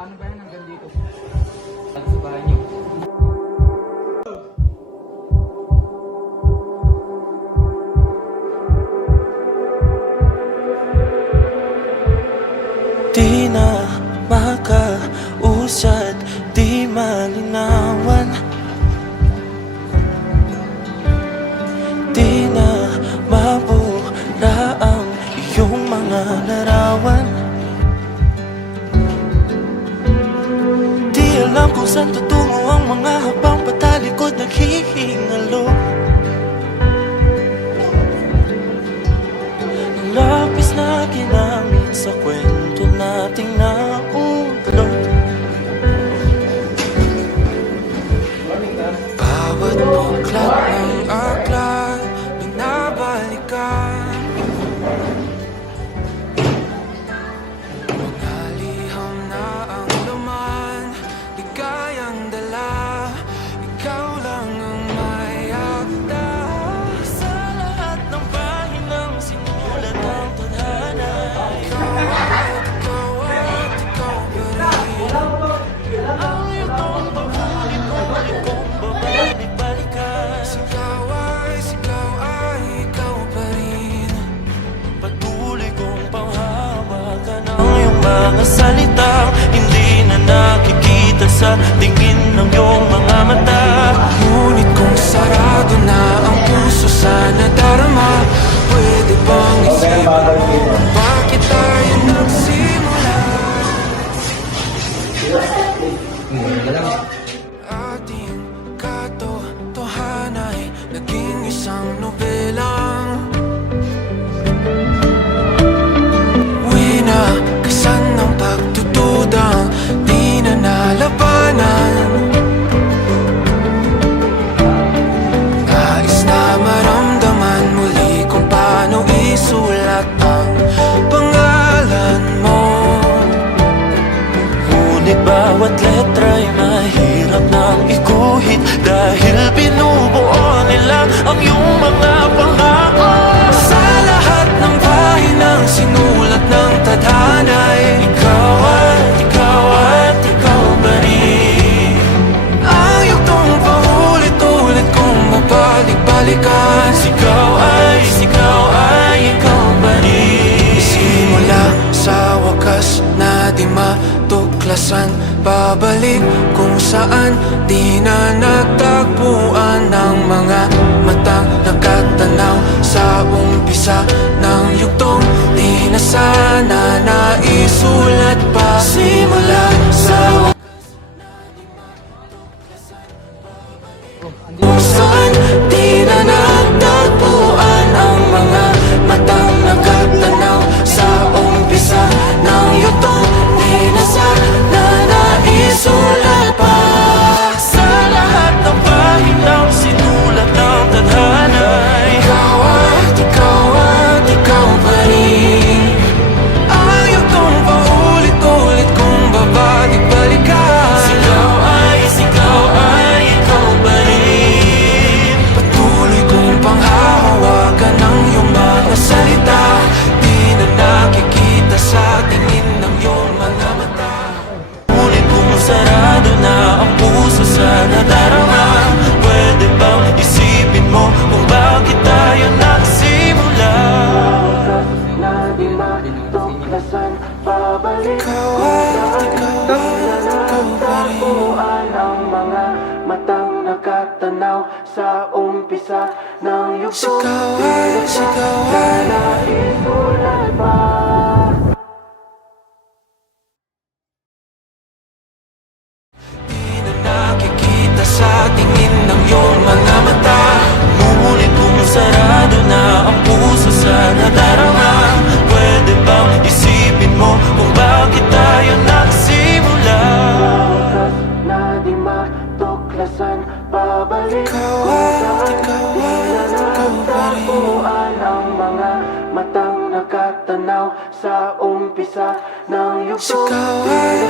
Paano ba yan hanggang dito? At sa bahay niyo. Di na makausad, di malinawan. Di na mabura ang iyong mga larawan. Di alam kung saan tutungo ang mga habang patalikod naghihingalo. Ang lapis na ginamit sa kwento nating naulot. Bawat buklat ng aklat binabalikan. Mga liham na ang laman, ligayang dala. Ikaw lang ang may akda. Sa lahat ng pahinang sinulat ang tadhana. Ikaw at ikaw at ikaw pa rin. Ang iyong pagulit-ulit kong babalik-balikan. Sigaw ay ikaw pa rin. Patuloy kong panghawakan ang iyong mga salitang hindi na nakikita sa tingin ng iyong mga mata. Ngunit kung sarado na ang puso sa nadarama, pwede bang isipin mo kung bakit tayo nagsimula? Ating katotohanan ay naging isang nobelang winakasan ng pagtutudang di na nalabanan. Nais na maramdaman muli kung paano isulat ang pangalan mo. Ngunit bawat letra'y mahirap nang ikuhit dahil binubuo nila ang iyong mga pangako. Sa lahat ng pahinang sinulat ng tadhana'y ikaw at ikaw pa rin. Ang yugtong paulit-ulit kong mabalik-balikan. Sigaw ay ikaw pa rin. Simula sa wakas na di matuklasan, pabalik kung saan di na nagtagpuan ng mga matang nakatanaw sa umpisa ng yugtong di na sana naisulat pa. Simula sa wakas na di matuklasan, pabalik kung saan di na nagtagpuan ang mga matang nakatanaw sa umpisa ng yugtong di na sana naisulat pa. Sa lahat ng pahinang sinulat ng tadhana, ikaw at ikaw pa rin. Ang yugtong paulit-ulit kong babalik-balikan. Sigaw ay ikaw pa rin. Patuloy kong panghahawakan ang iyong mga salita. Di na nakikita sa tingin ng iyong mga mata. Ngunit kung sarado na ang puso sa nadarama, pwede bang isipin mo kung bakit tayo nagsimula? Na di matuklasan, pabalik ikaw at ikaw pa rin. Ang mga matang nakatanaw sa umpisa ng yugtong sigaw ay naisulat pa. Di na nakikita sa tingin ng iyong mga mata. Ngunit kung sarado na ang puso sa nadarama, pwede bang isipin mo kung bakit tayo nagsimula? Na di matuklasan, pabalik ikaw pa rin. Ang mga matang nakatanaw sa umpisa ng yugtong.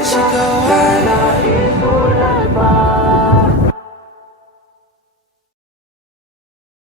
Sigaw ay naisulat pa.